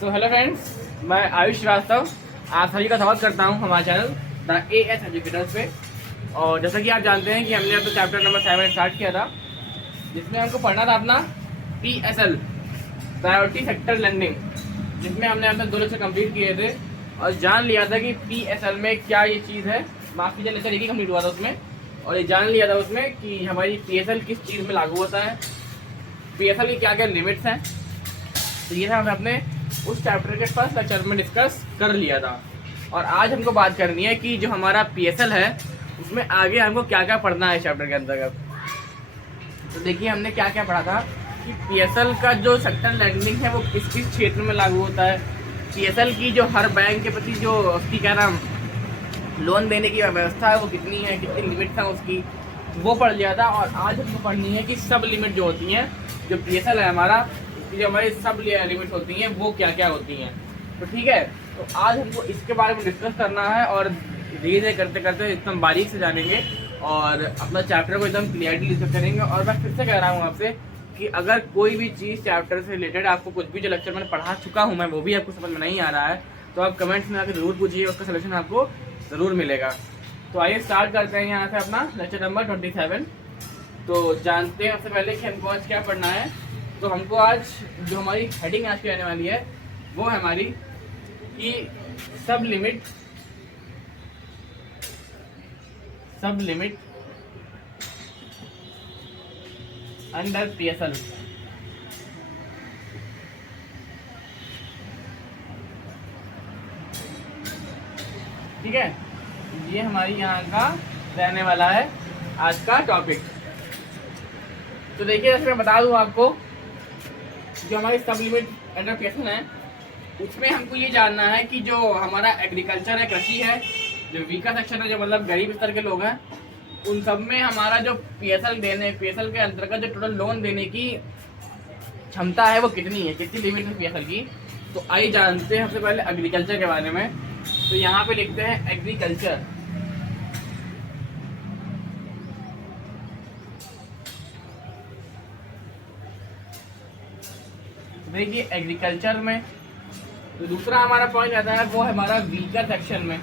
So hello friends, मैं आयुष श्रीवास्तव आप सभी का स्वागत करता हूं हमारे चैनल द एएस एजुकेटर्स पे। और जैसा कि आप जानते हैं कि हमने अपना चैप्टर नंबर 7 स्टार्ट किया था, जिसमें हमको पढ़ना था अपना PSL प्रायोरिटी सेक्टर लेंडिंग, जिसमें हमने अपने 2 लेक्चर कंप्लीट किए थे और जान लिया था कि PSL में क्या ये चीज़ है। माफ कीजिए, लेक्चर एक ही कंप्लीट हुआ था उसमें, और ये जान लिया था उसमें कि हमारी PSL किस चीज़ में लागू होता है, PSL की क्या क्या लिमिट्स हैं। तो ये हमने अपने उस चैप्टर के फर्स्ट लेक्चर में डिस्कस कर लिया था। और आज हमको बात करनी है कि जो हमारा PSL है उसमें आगे हमको क्या क्या पढ़ना है चैप्टर के अंतर्गत। तो देखिए, हमने क्या क्या पढ़ा था कि PSL का जो सेक्टर लेंडिंग है वो किस किस क्षेत्र में लागू होता है, PSL की जो हर बैंक के प्रति जो उसकी क्या नाम लोन देने की व्यवस्था है वो कितनी है, कितनी लिमिट्स हैं उसकी, वो पढ़ लिया था। और आज हमको पढ़नी है कि सब लिमिट जो होती हैं, जो PSL है हमारा, जो हमारी सब लिमिट्स होती हैं वो क्या क्या होती हैं। तो ठीक है, तो आज हमको इसके बारे में डिस्कस करना है और धीरे धीरे करते करते एकदम बारीक से जानेंगे और अपना चैप्टर को एकदम क्लियरली डिस्कस करेंगे। और मैं फिर से कह रहा हूँ आपसे कि अगर कोई भी चीज़ चैप्टर से रिलेटेड आपको कुछ भी जो लेक्चर मैंने पढ़ा चुका हूँ मैं, वो भी आपको समझ में नहीं आ रहा है, तो आप कमेंट्स में आकर ज़रूर पूछिए, उसका सलूशन आपको ज़रूर मिलेगा। तो आइए स्टार्ट करते हैं यहाँ से अपना लेक्चर नंबर 27। तो जानते हैं सबसे पहले कि हमको आज क्या पढ़ना है। तो हमको आज जो हमारी हेडिंग आज की आने वाली है वो है हमारी कि सब लिमिट अंडर PSL। ठीक है, ये हमारी यहाँ का रहने वाला है आज का टॉपिक। तो देखिए, जैसे मैं बता दूँ आपको, जो हमारी सब लिमिट अंडर PSL है उसमें हमको ये जानना है कि जो हमारा एग्रीकल्चर है, कृषि है, जो वीकर सेक्शन है, जो मतलब गरीब स्तर के लोग हैं, उन सब में हमारा जो PSL के अंतर्गत जो टोटल लोन देने की क्षमता है वो कितनी है, कितनी लिमिट है PSL की। तो आइए जानते हैं सबसे पहले एग्रीकल्चर के बारे में। तो यहाँ पे लिखते हैं एग्रीकल्चर। देखिए, एग्रीकल्चर में तो दूसरा हमारा पॉइंट आता है वो है हमारा वीकर सेक्शन में।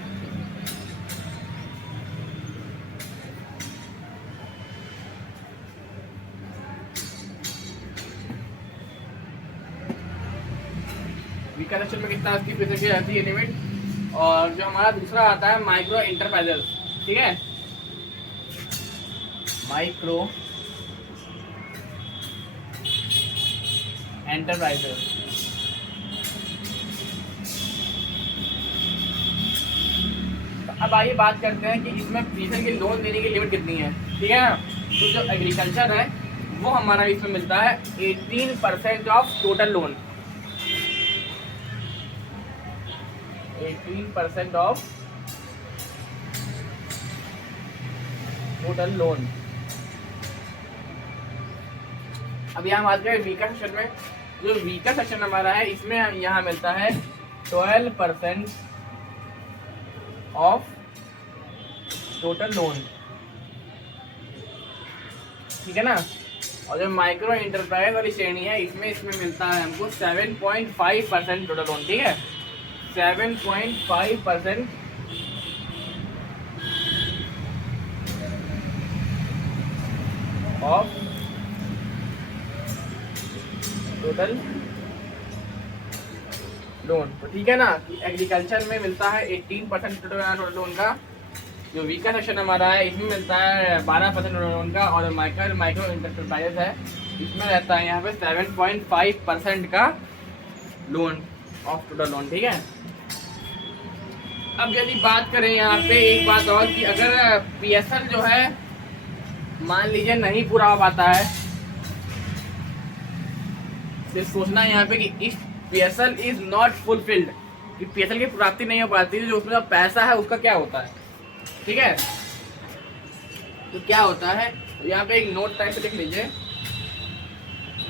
वीकर सेक्शन में कितना उसकी पैसे की जाती है लिमिट। और जो हमारा दूसरा आता है माइक्रो इंटरप्राइजेस। ठीक है, माइक्रो एंटरप्राइजेस। अब आइए बात करते हैं कि इसमें PSL की लोन देने की लिमिट कितनी है। ठीक है ना, तो जो एग्रीकल्चर है वो हमारा इसमें मिलता है 18% of total loan. 18% of total loan. अब यहाँ बात करें वीकर सेक्शन में, जो वीकर सेक्शन हमारा है इसमें यहाँ मिलता है 12% ऑफ टोटल लोन। ठीक है ना, और जो माइक्रो इंटरप्राइज वाली श्रेणी है इसमें मिलता है हमको 7.5% टोटल लोन। ठीक है, 7.5% ऑफ टोटल लोन। तो ठीक है ना, कि एग्रीकल्चर में मिलता है 18% टोटल लोन का, जो वीकर सेक्शन हमारा है इसमें मिलता है 12% लोन का, और माइक्रो इंटरप्राइजेस है इसमें रहता है यहाँ पे 7.5% का लोन ऑफ टोटल लोन। ठीक है, अब यदि बात करें यहाँ पे एक बात और कि अगर PSL जो है मान लीजिए नहीं पूरा हो पाता है, सिर्फ सोचना है यहाँ पे कि if PSL is not fulfilled, कि PSL की प्राप्ति नहीं हो पाती है, जो उसमें पैसा है उसका क्या होता है। ठीक है, तो क्या होता है, तो यहाँ पे एक नोट टाइप से लिख लीजिए,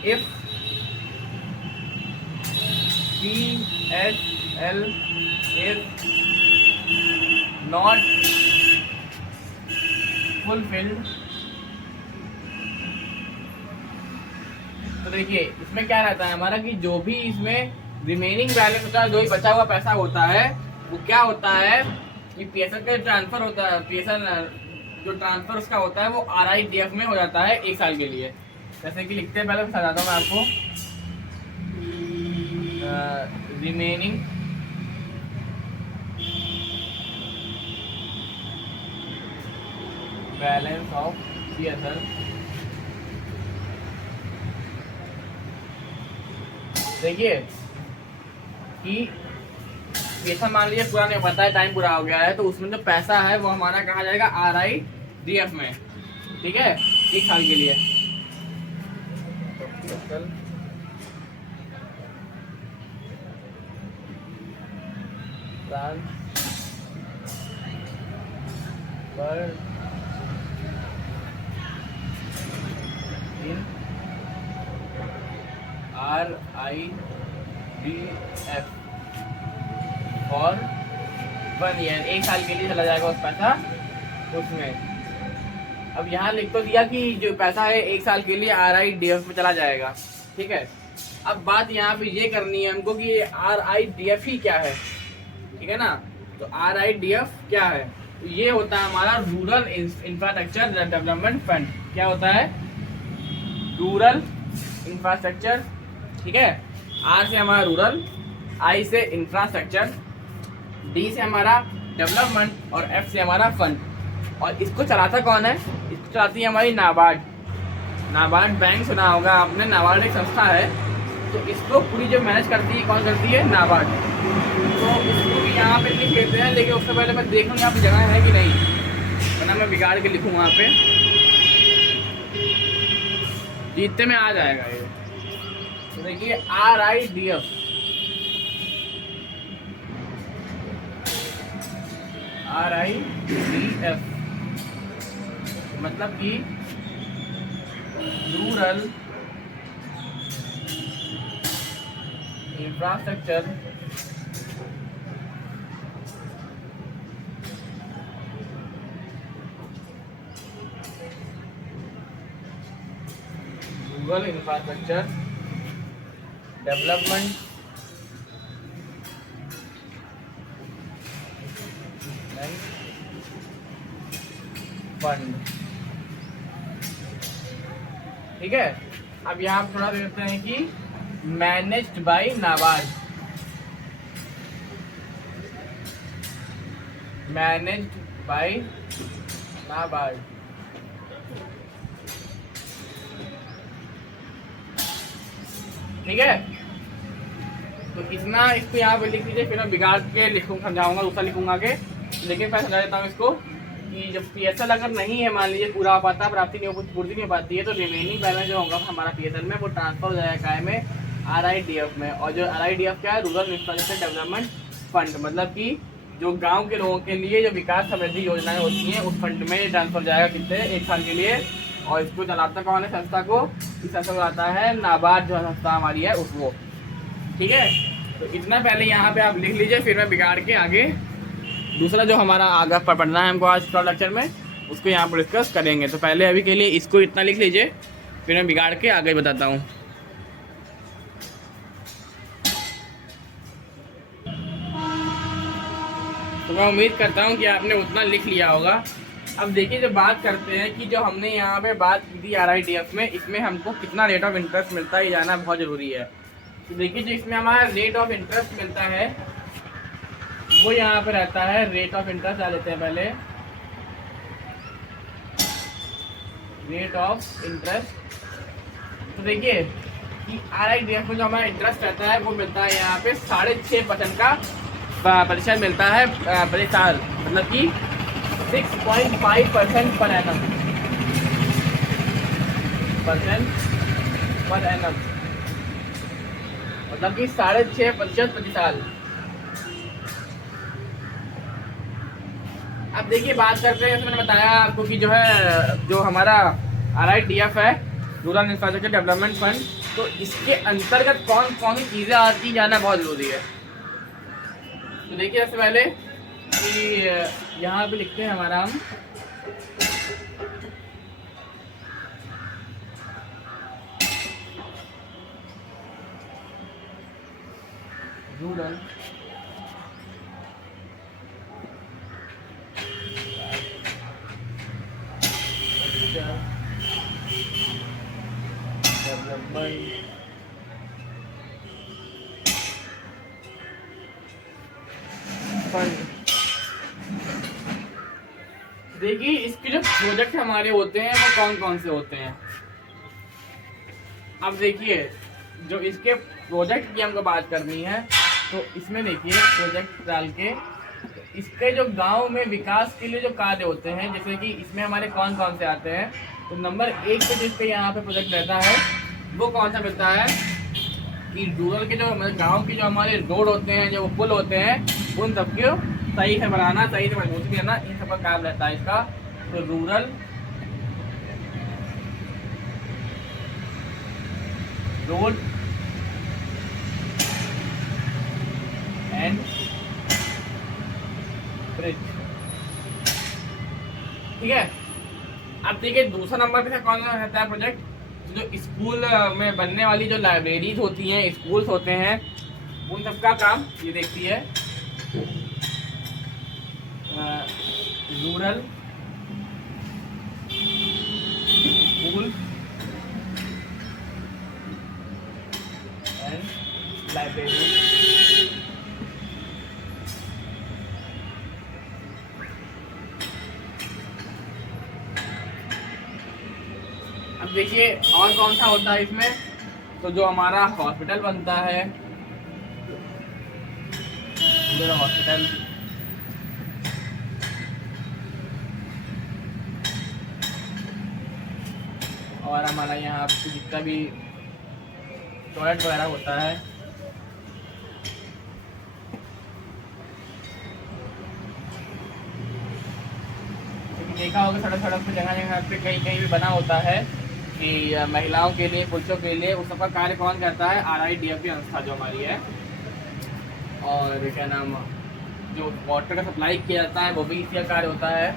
if PSL is not fulfilled, तो देखिए इसमें क्या रहता है हमारा कि जो भी इसमें रिमेनिंग बैलेंस होता है, जो भी बचा हुआ पैसा होता है वो क्या होता है कि पीएसएल का ट्रांसफर होता है, पीएसएल जो ट्रांसफर उसका होता है वो आरआईडीएफ में हो जाता है 1 साल के लिए। जैसे कि लिखते हैं, पहले बताता हूँ मैं आपको। रिमेनिंग बैलेंस ऑफ पीएसएल, देखिए कि पीएसएल मान लीजिए पूरा नहीं पता है, टाइम पूरा हो गया है, तो उसमें जो पैसा है वो हमारा कहा जाएगा आरआईडीएफ में, ठीक है, 1 साल के लिए। RIDF और 1 ईयर, 1 साल के लिए चला जाएगा उस पैसा उसमें। अब यहाँ लिख तो दिया कि जो पैसा है 1 साल के लिए RIDF में चला जाएगा, ठीक है। अब बात यहाँ पे ये करनी है हमको कि RIDF ही क्या है, ठीक है ना। तो RIDF क्या है, ये होता है हमारा रूरल इंफ्रास्ट्रक्चर डेवलपमेंट फंड। क्या होता है, रूरल इंफ्रास्ट्रक्चर, ठीक है। R से हमारा रूरल, I से इंफ्रास्ट्रक्चर, D से हमारा डेवलपमेंट और F से हमारा फंड। और इसको चलाता कौन है, इसको चलाती है हमारी नाबार्ड। नाबार्ड बैंक सुना होगा आपने, नाबार्ड एक संस्था है, तो इसको पूरी जो मैनेज करती है कौन करती है, नाबार्ड। तो इसको भी यहाँ पे लिख लेते हैं, लेकिन उससे पहले मैं देखूँ यहाँ पे जगह है कि नहीं, वरना मैं बिगाड़ के लिखूँ वहाँ पे, जीतते में आ जाएगा ये। तो देखिए RIDF, मतलब कि रूरल इंफ्रास्ट्रक्चर डेवलपमेंट फंड, ठीक है। अब यहाँ आप थोड़ा देखते हैं कि managed by NABARD, managed by NABARD, ठीक है। तो इतना इसको यहाँ पे लिख लीजिए, फिर मैं बिगाड़ के लिखूँ, समझाऊंगा, दूसरा लिखूंगा आगे। लेकिन मैं समझा देता हूँ इसको कि जब पीएसएल अगर नहीं है, मान लीजिए पूरा हो पाता, प्राप्ति नहीं पूर्ति नहीं हो पाती है, तो रिमेनिंग बैलेंस जो होगा हमारा पीएसएल में वो ट्रांसफर हो जाएगा काय में, RIDF में। और जो RIDF क्या है, रूरल इंफ्रास्ट्रक्चर डेवलपमेंट फंड, मतलब कि जो गांव के लोगों के लिए जो विकास समृद्धि योजनाएं होती हैं उस फंड में ट्रांसफर हो जाएगा, कितने, 1 साल के लिए। और इसको चलाता कौन है, संस्था को, इस संस्था को चलाता है नाबार्ड, जो संस्था हमारी है उसको, ठीक है। तो इतना पहले यहाँ पे आप लिख लीजिए, फिर मैं बिगाड़ के आगे दूसरा जो हमारा आगे पढ़ना है हमको आज लेक्चर में, उसको यहाँ पर डिस्कस करेंगे। तो पहले अभी के लिए इसको इतना लिख लीजिए, फिर मैं बिगाड़ के आगे बताता हूँ। तो मैं उम्मीद करता हूँ कि आपने उतना लिख लिया होगा। अब देखिए, जब बात करते हैं कि जो हमने यहाँ पे बात की थी RIDF में, इसमें हमको कितना रेट ऑफ इंटरेस्ट मिलता है ये जानना बहुत ज़रूरी है। तो देखिए, जो इसमें हमारा रेट ऑफ इंटरेस्ट मिलता है वो यहाँ पे रहता है, रेट ऑफ इंटरेस्ट डाल लेते हैं पहले, रेट ऑफ इंटरेस्ट। तो देखिए कि RIDF में जो हमारा इंटरेस्ट रहता है वो मिलता है यहाँ पे 6.5% का प्रतिशत मिलता है प्रति साल, मतलब कि 6.5% पर एनम, मतलब कि 6.5% प्रति साल। अब देखिए, बात करते हैं, मैंने बताया आपको कि जो है, जो हमारा RIDF है, रूरल इंफ्रास्ट्रक्चर डेवलपमेंट फंड, तो इसके अंतर्गत कौन कौन सी चीज़ें आती हैं जानना बहुत ज़रूरी है। तो देखिए, सबसे पहले कि यहाँ पे लिखते हैं हमारा हम रूरल डेवलपमेंट फंड। देखिए इसके जो प्रोजेक्ट हमारे होते हैं वो कौन कौन से होते हैं। अब देखिए जो इसके प्रोजेक्ट की हमको बात करनी है तो इसमें देखिए प्रोजेक्ट डाल के इसके जो गांव में विकास के लिए जो कार्य होते हैं, जैसे कि इसमें हमारे कौन कौन से आते हैं। तो नंबर 1 पे जिसपे यहाँ पे प्रोजेक्ट रहता है वो कौन सा मिलता है कि रूरल के जो मतलब गाँव के जो हमारे रोड होते हैं, जो पुल होते हैं, उन सबको सही से बनाना, सही से मजबूत भी रहना, इन सब का काम रहता है इसका। तो रूरल रोड एंड ब्रिज, ठीक है। अब देखिए दूसरा नंबर पे कौन सा रहता है प्रोजेक्ट, जो स्कूल में बनने वाली जो लाइब्रेरीज होती हैं, स्कूल्स होते हैं, उन सब का काम ये देखती है रूरल स्कूल एंड लाइब्रेरी। अब देखिए और कौन सा होता है इसमें, तो जो हमारा हॉस्पिटल बनता है, हॉस्पिटल, और हमारा यहाँ पे जितना भी टॉयलेट वगैरह होता है, देखा होगा सड़क सड़क पे जगह जगह पे कहीं कहीं भी बना होता है कि महिलाओं के लिए, पुरुषों के लिए, उस सबका कार्य कौन करता है, RIDF संस्था जो हमारी है। और क्या नाम, जो वाटर का सप्लाई किया जाता है वो भी इसी का कार्य होता है।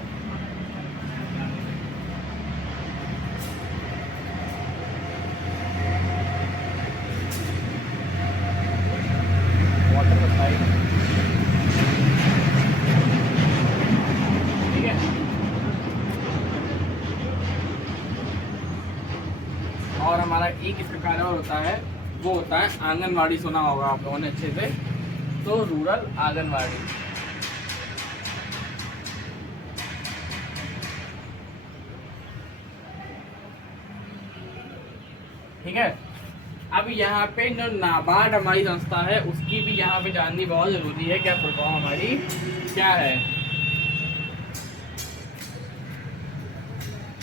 वाटर सप्लाई, ठीक है। और हमारा एक इसका कार्य और होता है, वो होता है आंगनवाड़ी। सुना होगा आप लोगों ने अच्छे से, तो रूरल आंगनवाड़ी, ठीक है। अब यहाँ पे जो नाबार्ड हमारी संस्था है उसकी भी यहाँ पे जाननी बहुत जरूरी है, क्या प्रभाव हमारी क्या है।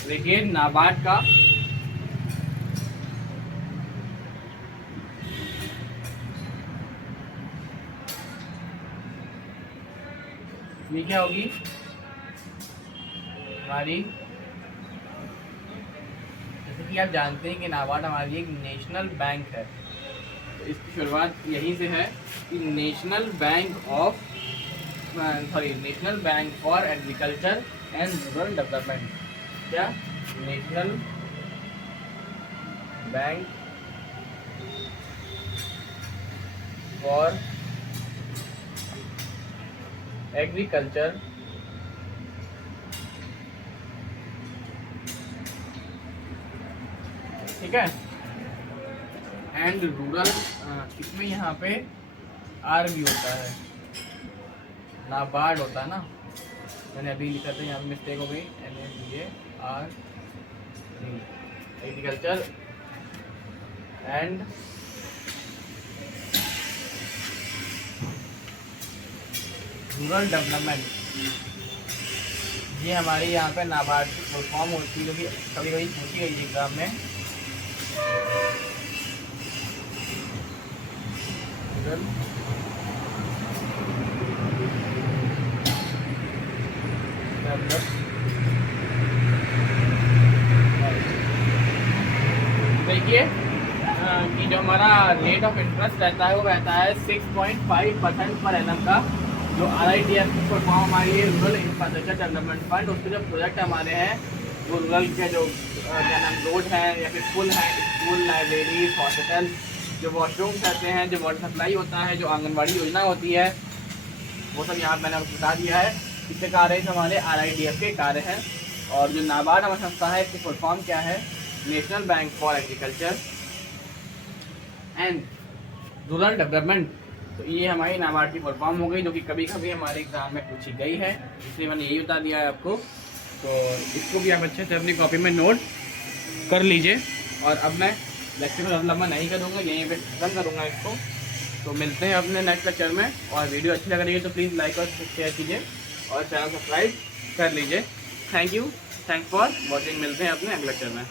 देखिए नाबार्ड का ये क्या होगी हमारी, जैसे कि आप जानते हैं कि नाबार्ड हमारी एक नेशनल बैंक है। तो इसकी शुरुआत यहीं से है कि national bank for agriculture and rural development. क्या, नेशनल बैंक फॉर एग्रीकल्चर ठीक है एंड रूरल। इसमें यहाँ पे आर भी होता है, नाबार्ड होता है ना, मैंने अभी लिखा था, यहाँ पे मिस्टेक हो गई, NABARD, agriculture and rural development. ये हमारी यहाँ पे नाबार्ड की फुल फॉर्म होती है, जो कि कभी कभी पूछी गई एग्जाम में। देखिए कि जो हमारा रेट ऑफ इंटरेस्ट रहता है वो रहता है 6.5% पर एनम का। जो RIDF की फुल फॉर्म हमारी है रूरल इंफ्रास्ट्रक्चर डेवलपमेंट फंड, उसके जो प्रोजेक्ट हमारे हैं वो रूरल के जो क्या नाम रोड है या फिर पुल है, स्कूल, लाइब्रेरी, हॉस्पिटल, जो वॉशरूम्स रहते हैं, जो वाटर सप्लाई होता है, जो आंगनबाड़ी योजना होती है, वो सब यहाँ मैंने आपको बता दिया है। इससे कार्य हमारे RIDF के कार्य हैं। और जो नाबार्ड हमारी संस्था है, इसकी फुल फॉर्म क्या है? National bank for agriculture and rural development. तो ये हमारी नाबार्ड की फुल फॉर्म हो गई, जो कि कभी कभी हमारे एग्जाम में पूछी गई है, इसलिए मैंने यही बता दिया है आपको। तो इसको भी आप अच्छे से अपनी कॉपी में नोट कर लीजिए। और अब मैं लेक्चर को लंबा नहीं करूँगा, यहीं पे खत्म करूँगा इसको। तो मिलते हैं अपने नेक्स्ट लेक्चर में। और वीडियो अच्छी लग रही है तो प्लीज़ लाइक और शेयर कीजिए और चैनल सब्सक्राइब कर लीजिए। Thank you, thanks for watching. मिलते हैं अपने अगले लेक्चर में।